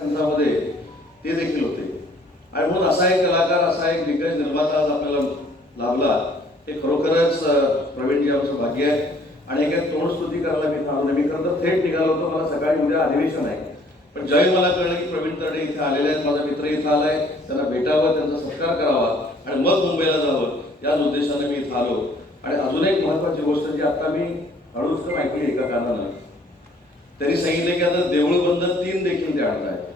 संघामध्ये ते देखील होते आणि म्हणून असा एक कलाकार, असा एक दिग्गज निर्माता आज आपल्याला लाभला, हे खरोखरच प्रवीणजी आमचं भाग्य आहे. आणि एक तोंडस्तुती करायला मी थांबलो. मी खरं तर थेट निघालो होतो, मला सकाळी उद्या अधिवेशन आहे, पण ज्यावेळी मला कळलं की प्रवीण तरडे इथे आलेले आहेत, माझा मित्र इथं आलाय, त्यांना भेटावं, त्यांचा सत्कार करावा आणि मग मुंबईला जावं, याच उद्देशाने मी इथं आलो. आणि अजून एक महत्वाची गोष्ट जी आता मी हळूच माहिती आहे एका कानानं, त्यांनी सांगितलं की आता देऊळ बंद 3 देखील ते आणत आहेत.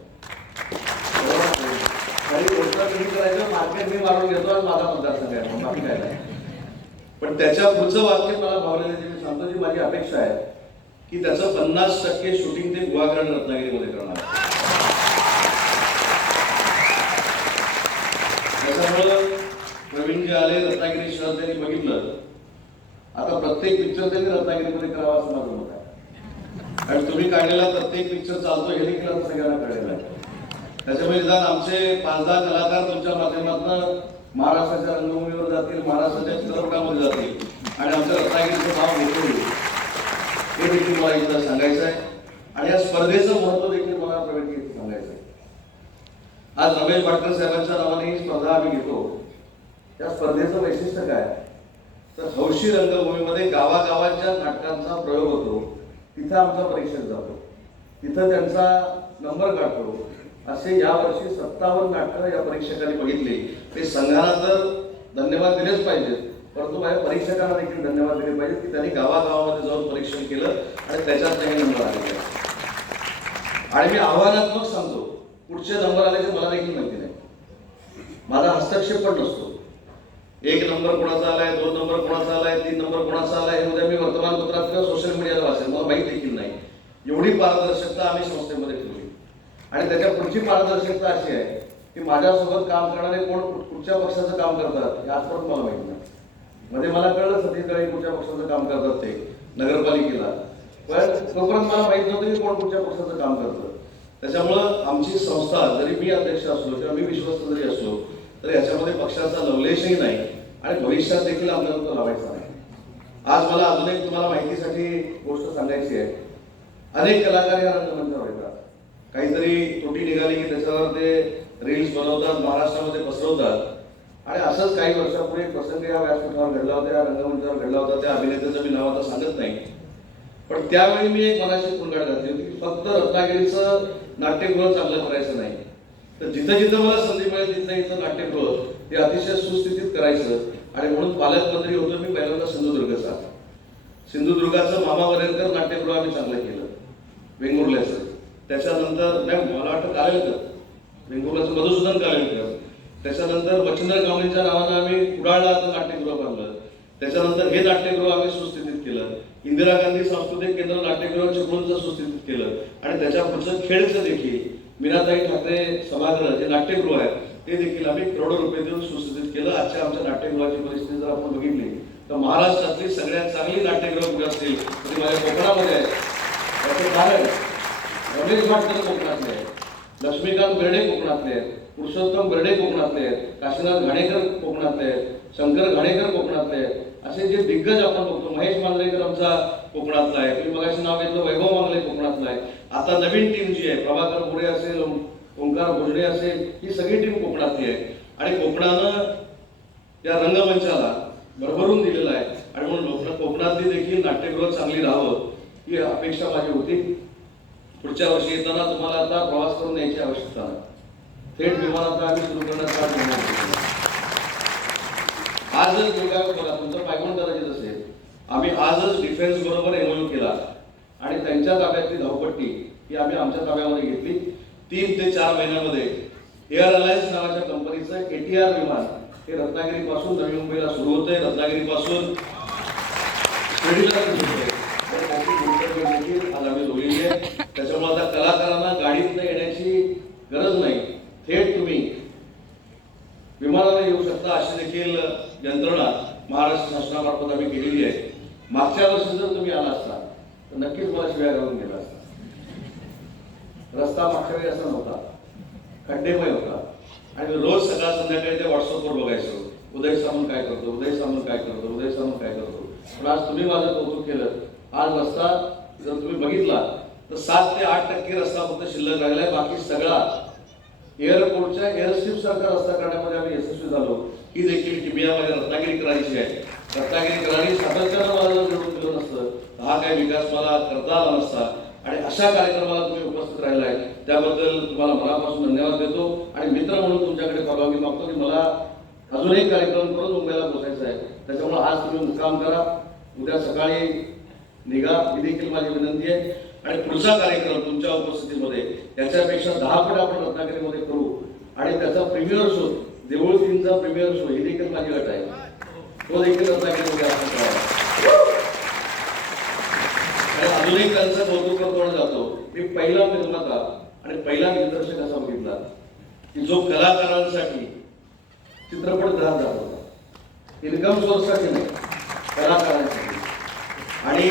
काही गोष्ट कधी करायचं, मार्केट मी मारून घेतो आणि माझा मतदारसंघ आहे, बाकी काय नाही. पण त्याच्या पुढचं वाक्य मला भावलेलं जे मी सांगतो, जी माझी अपेक्षा आहे की त्याचं 50% शूटिंग ते गुहागर रत्नागिरीमध्ये करणार. त्याच्यामुळं प्रवीण जे आले, रत्नागिरी शहर त्यांनी बघितलं, आता प्रत्येक पिक्चर त्यांनी रत्नागिरीमध्ये करावा असं माझं मत आहे. आणि तुम्ही काढलेला प्रत्येक पिक्चर चालतो हे देखील आता सगळ्यांना कळलेलं आहे. त्याच्यामुळे निदान आमचे 5-10 कलाकार तुमच्या माध्यमातून महाराष्ट्राच्या रंगभूमीवर जातील, महाराष्ट्राच्या चित्रपटामध्ये जातील आणि आमच्या रत्नागिरीचं नाव घेतील, हे देखील मला एकदा सांगायचं आहे. आणि या स्पर्धेचं महत्व देखील मला प्रवीण सांगायचं आहे. आज रमेश भाटकर साहेबांच्या नावाने ही स्पर्धा आम्ही घेतो. त्या स्पर्धेचं वैशिष्ट्य काय, तर हौशी रंगभूमीमध्ये गावागावांच्या नाटकांचा प्रयोग होतो, तिथं आमचा परीक्षक जातो, तिथं त्यांचा नंबर काढतो. असे यावर्षी 57 नाटकं या परीक्षकांनी बघितली. ते संघाला तर धन्यवाद दिलेच पाहिजेत, परंतु माझ्या परीक्षकांना देखील धन्यवाद दिले पाहिजेत की त्यांनी गावागावामध्ये जाऊन परीक्षण केलं आणि त्याच्यात हे नंबर आले. आणि मी आव्हानात्मक सांगतो, पुढचे नंबर आले ते मला देखील माहिती नाही, माझा हस्तक्षेप पण नसतो. 1 नंबर कोणाचा आलाय, 2 नंबर कोणाचा आलाय, 3 नंबर कोणाचा आलाय, हे उद्या मी वर्तमानपत्रात किंवा सोशल मीडियाला वाचेल, मला माहिती देखील नाही. एवढी पारदर्शकता आम्ही संस्थेमध्ये ठेवली. आणि त्याच्या पुढची पारदर्शकता अशी आहे की माझ्यासोबत काम करणारे कोण कुठच्या पक्षाचं काम करतात हे आजपर्यंत मला माहिती नाही. मध्ये मला कळलं सतीशकडे कुठच्या पक्षाचं काम करतात ते नगरपालिकेला, पण तोपर्यंत मला माहित नव्हतं की कोण कुठच्या पक्षाचं काम करतं. त्याच्यामुळं आमची संस्था, जरी मी अध्यक्ष असलो किंवा मी विश्वस्त जरी असलो, तर याच्यामध्ये पक्षाचा लवलेशही नाही आणि भविष्यात देखील आपल्याला तो लावायचा नाही. आज मला अजून एक तुम्हाला माहितीसाठी गोष्ट सांगायची आहे. अनेक कलाकार या रंगमंचावर येतात, काहीतरी त्रुटी निघाली की त्याच्यावर ते रील्स बनवतात, महाराष्ट्रामध्ये पसरवतात. आणि असंच काही वर्षापूर्वी प्रसंग या व्यासपीठावर घडला होता, या रंगमंचावर घडला होता. त्या अभिनेत्याचं मी नाव आता सांगत नाही, पण त्यावेळी मी एक मनाची कुंगाट घातली होती की फक्त रत्नागिरीचं नाट्यगृह चांगलं करायचं नाही, तर जिथं जिथं मला संधी मिळेल तिथं इथं नाट्यगृह ते अतिशय सुस्थितीत करायचं. आणि म्हणून पालकमंत्री होतो मी पहिल्यांदा सिंधुदुर्गचा. सिंधुदुर्गाचं मामा वरेरकर नाट्यगृह आम्ही चांगलं केलं, वेंगुर्ल्याचं. त्याच्यानंतर नाही मला वाटतं कालेलकर, वेंगुर्ल्याचं मधुसूदन कालेलकर. त्याच्यानंतर वचंदर कांबळेंच्या नावानं आम्ही कुडाळला नाट्यगृह बांधलं. त्याच्यानंतर हे नाट्यगृह आम्ही सुस्थितीत केलं. इंदिरा गांधी सांस्कृतिक केंद्र नाट्यगृह चिपळूणचं सुस्थितीत केलं. आणि त्याच्या पुढचं खेळचं देखील मीनाताई ठाकरे सभागृह जे नाट्यगृह आहे ते देखील आम्ही करोडो रुपये देऊन सुस्थितीत केलं. आजच्या आमच्या नाट्यगृहाची परिस्थिती जर आपण बघितली तर महाराष्ट्रातली सगळ्यात चांगली नाट्यगृह कुठे असतील तर माझ्या कोकणामध्ये आहे. त्याचं कारण रमेश भाटकर कोकणातले आहेत, लक्ष्मीकांत बेर्डे कोकणातले आहेत, पुरुषोत्तम बेर्डे कोकणातले आहेत, काशीनाथ घाणेकर कोकणातले आहेत, शंकर घाणेकर कोकणातले आहेत. असे जे दिग्गज आपण बघतो, महेश मांजरेकर आमचा कोकणातला आहे, तुम्ही मगाशी नाव घेतलं वैभव मांगले कोकणातला आहे. आता नवीन टीम जी आहे, प्रभाकर मोरे असेल, ओंकार भोजने असेल, ही सगळी टीम कोकणातली आहे. आणि कोकणानं या रंगमंचाला भरभरून दिलेला आहे. आणि म्हणून कोकणातली देखील नाट्यगृह चांगली राहावं ही अपेक्षा माझी होती. पुढच्या वर्षी येताना तुम्हाला आता प्रवास करून यायची आवश्यकता नाही, थेट विमानात आम्ही सुरू करण्याचा आजच बघा, तुमचं पायगुण कदाचित असेल, आम्ही आजच डिफेन्स बरोबर एमओयू केला आणि त्यांच्या ताब्यातली धावपट्टी ही आम्ही आमच्या ताब्यामध्ये घेतली. 3 ते 4 महिन्यामध्ये एअर अलायन्स नावाच्या कंपनीचं ATR विमान हे रत्नागिरीपासून नवी मुंबईला सुरू होतंय, रत्नागिरीपासून आज आम्ही जोडलेली आहे. त्याच्यामुळे आता कलाकारांना गाडीतनं येण्याची गरज नाही, थेट तुम्ही विमानाने येऊ शकता. अशी देखील यंत्रणा महाराष्ट्र शासनामार्फत आम्ही केलेली आहे. मागच्या वर्षी जर तुम्ही आला असता तर नक्कीच मला शिव्या घालून गेला असता. रस्ता मागच्या वेळी असा नव्हता, खड्डेमय होता. आणि रोज सकाळ संध्याकाळी ते व्हॉट्सअपवर बघायचो, उदय सामंत काय करतो, उदय सामंत काय करतो, उदय सामंत काय करतो. पण आज तुम्ही माझं कौतुक केलं. आज रस्ता जर तुम्ही बघितला तर 7 ते 8% रस्ता फक्त शिल्लक राहिलाय. बाकी सगळा एअरपोर्टच्या एअरस्ट्रीप सारखा रस्ता करण्यामध्ये आम्ही यशस्वी झालो. ही देखील टिबियामध्ये रत्नागिरी करायची आहे. रत्नागिरी करारी सातत्यानं मला जर निवडून दिलं नसतं तर हा काही विकास मला करता आला नसता. आणि अशा कार्यक्रमाला तुम्ही उपस्थित राहिलाय त्याबद्दल तुम्हाला मनापासून धन्यवाद देतो. आणि मित्र म्हणून तुमच्याकडे परवानगी मागतो की मला अजून एक कार्यक्रम करून मुंबईला पोहोचायचं आहे. त्याच्यामुळे आज तुम्ही मुक्काम करा, उद्या सकाळी निघा, ही देखील माझी विनंती आहे. आणि पुढचा कार्यक्रम तुमच्या उपस्थितीमध्ये याच्यापेक्षा 10 पट आपण रत्नागिरीमध्ये करू आणि त्याचा प्रीमियर शो, देऊळ 3चा प्रीमियर शो, ही देखील माझी अट आहे. तो देखील रत्नागिरीमध्ये आपण करावा. आणि अजून एक त्यांचं कौतुक करतो जातो. मी पहिला निर्माता आणि पहिला दिग्दर्शक असा बघितला की जो कलाकारांसाठी चित्रपट घरात जात होता. इन्कम सोर्ससाठी नाही, कलाकारांसाठी. आणि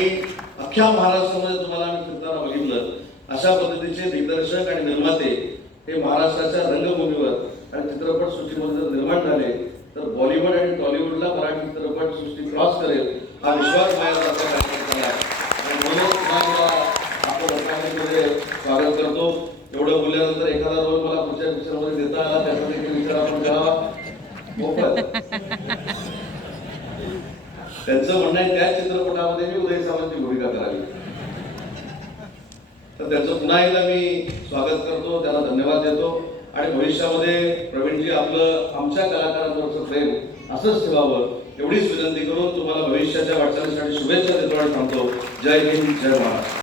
अख्ख्या महाराष्ट्रामध्ये तुम्हाला आम्ही फिरताना बघितलं अशा पद्धतीचे दिग्दर्शक आणि निर्माते हे महाराष्ट्राच्या रंगभूमीवर आणि चित्रपट सृष्टीमध्ये जर निर्माण झाले तर बॉलिवूड आणि टॉलिवूडला मराठी चित्रपट सृष्टी क्रॉस करेल हा विश्वास माझ्या कार्यक्रमाला आहे. आणि म्हणून तुम्हाला आपण रत्नागिरीमध्ये स्वागत करतो. एवढं बोलल्यानंतर एखादा रोल मला पुढच्या पिक्चरमध्ये देता आला त्याचा देखील विचार आपण करावा. त्यांचं म्हणणं आहे त्या चित्रपटामध्ये मी उदय सामंतची भूमिका करावी. तर त्यांचं पुन्हा एकदा मी स्वागत करतो, त्यांना धन्यवाद देतो. आणि भविष्यामध्ये प्रवीणजी आपलं आमच्या कलाकारांवरचं प्रेम असंच ठेवावं एवढीच विनंती करून तुम्हाला भविष्याच्या वाटचालीसाठी शुभेच्छा देतो आणि थांबतो. जय हिंद, जय महाराष्ट्र.